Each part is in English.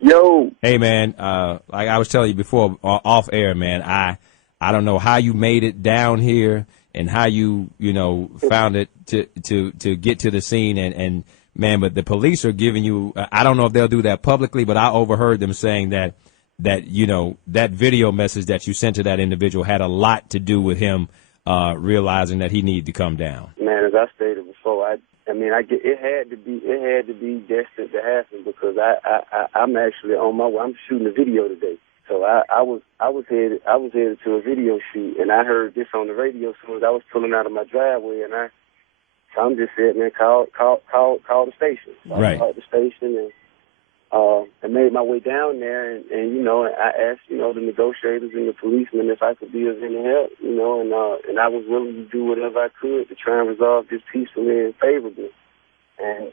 Yo, Hey man, like I was telling you before, off air, man. I don't know how you made it down here and how you found it to get to the scene and man, but the police are giving you. I don't know if they'll do that publicly, but I overheard them saying that video message that you sent to that individual had a lot to do with him realizing that he needed to come down. man, as I stated before, I get it had to be destined to happen because I'm actually on my way. I'm shooting a video today, so I was headed to a video shoot, and I heard this on the radio as soon as I was pulling out of my driveway, and I'm just sitting there, call the station. So I Right. called the station and made my way down there, and I asked the negotiators and the policemen if I could be of any help, and I was willing to do whatever I could to try and resolve this peacefully and favorably. And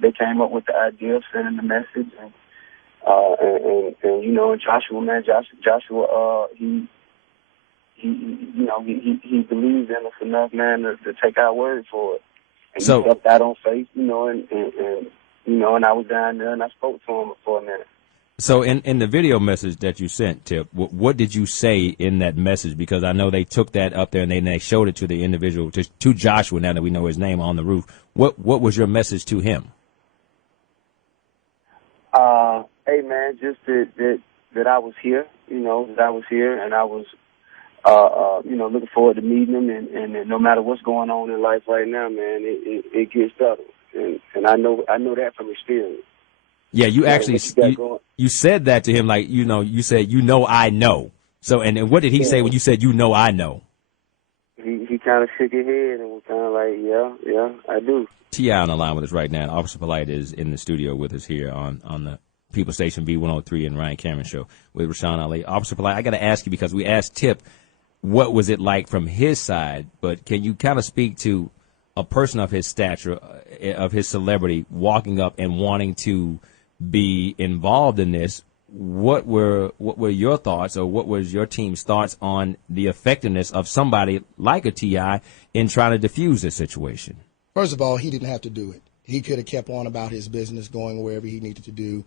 they came up with the idea of sending the message, and Joshua, man, Joshua, he believes in us enough, man, to take our word for it. And So he stepped out on faith, and I was down there and I spoke to him for a minute. So in the video message that you sent, Tip, what did you say in that message? Because I know they took that up there and they showed it to the individual, to Joshua, now that we know his name on the roof. What was your message to him? Hey, man, just that I was here, that I was here, and I was, looking forward to meeting him, and no matter what's going on in life right now, man, it gets better, and I know that from experience. Yeah, you actually What you got going. you said that to him, like you said I know. So and what did he say when you said I know? He kind of shook his head and was kind of like, yeah, I do. T.I. on the line with us right now. Officer Polite is in the studio with us here on the People Station V103 and Ryan Cameron Show with Rashawn Ali. Officer Polite, I got to ask you because we asked Tip what was it like from his side, but can you kind of speak to a person of his stature, of his celebrity, walking up and wanting to be involved in this? What were your thoughts, or what was your team's thoughts on the effectiveness of somebody like a T.I. in trying to defuse this situation? First of all, he didn't have to do it. He could have kept on about his business, going wherever he needed to do.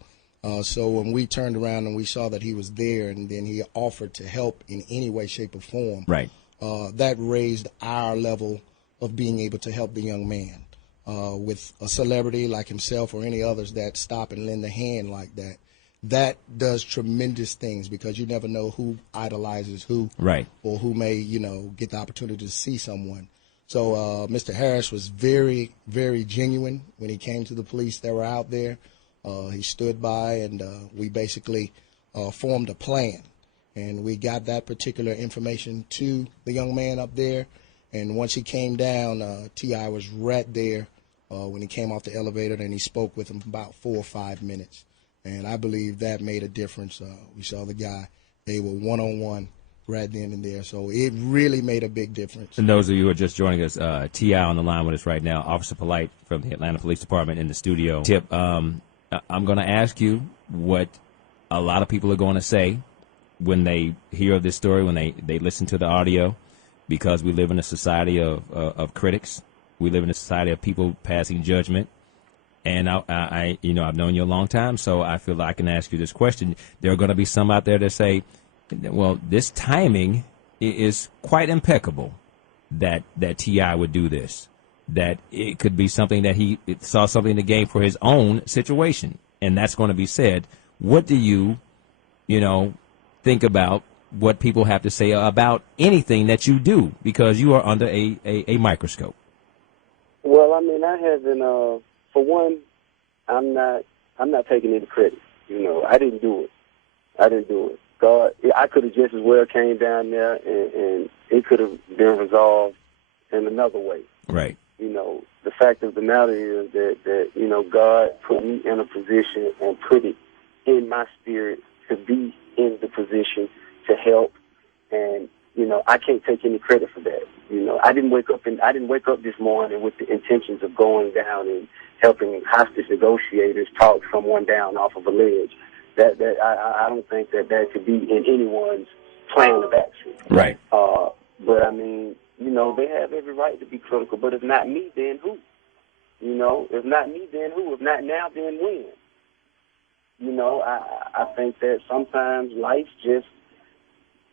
So when we turned around and we saw that he was there, and then he offered to help in any way, shape, or form, Right. That raised our level of being able to help the young man. With a celebrity like himself or any others that stop and lend a hand like that, that does tremendous things because you never know who idolizes who, Right. or who may, get the opportunity to see someone. So Mr. Harris was very, very genuine when he came to the police that were out there. He stood by, and we basically formed a plan. And we got that particular information to the young man up there. And once he came down, T.I. was right there when he came off the elevator, and he spoke with him for about 4 or 5 minutes. And I believe that made a difference. We saw the guy. They were one-on-one right then and there. So it really made a big difference. And those of you who are just joining us, T.I. on the line with us right now, Officer Polite from the Atlanta Police Department in the studio. Tip, I'm going to ask you what a lot of people are going to say when they hear of this story, when they listen to the audio, because we live in a society of critics. We live in a society of people passing judgment. And I've known you a long time, so I feel like I can ask you this question. There are going to be some out there that say, well, this timing is quite impeccable that T.I. would do this, that it could be something that he saw something to gain for his own situation. And that's going to be said. What do you think about what people have to say about anything that you do, because you are under a microscope? Well, I mean, I haven't. For one, I'm not taking any credit. I didn't do it. God, I could have just as well came down there and it could have been resolved in another way. Right. The fact of the matter is that God put me in a position and put it in my spirit to be in the position to help, and I can't take any credit for that. I didn't wake up this morning with the intentions of going down and helping hostage negotiators talk someone down off of a ledge. I don't think that could be in anyone's plan of action. Right. But I mean, they have every right to be critical. But if not me, then who? If not me, then who? If not now, then when? you know, I think that sometimes life just,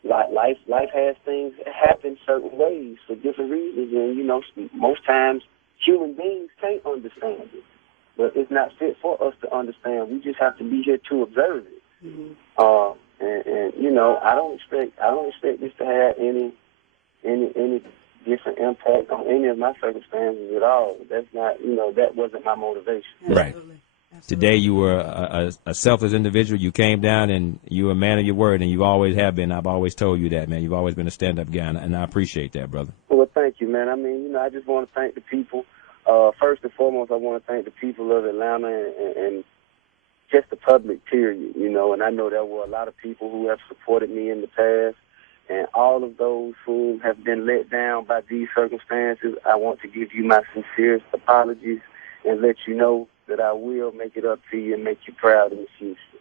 life has things that happen certain ways for different reasons, and, you know, most times human beings can't understand it. But it's not fit for us to understand. We just have to be here to observe it. And you know, I don't expect this to have any different impact on any of my circumstances at all. That's not, you know, that wasn't my motivation. Right. Absolutely. Today you were a selfless individual. You came down and you were a man of your word, and you always have been. I've always told you that, man. You've always been a stand-up guy, and I appreciate that, brother. Well, thank you, man. I mean, you know, I just want to thank the people. First and foremost, I want to thank the people of Atlanta and just the public, period, you know. And I know there were a lot of people who have supported me in the past, and all of those who have been let down by these circumstances, I want to give you my sincerest apologies and let you know that I will make it up to you and make you proud in the future.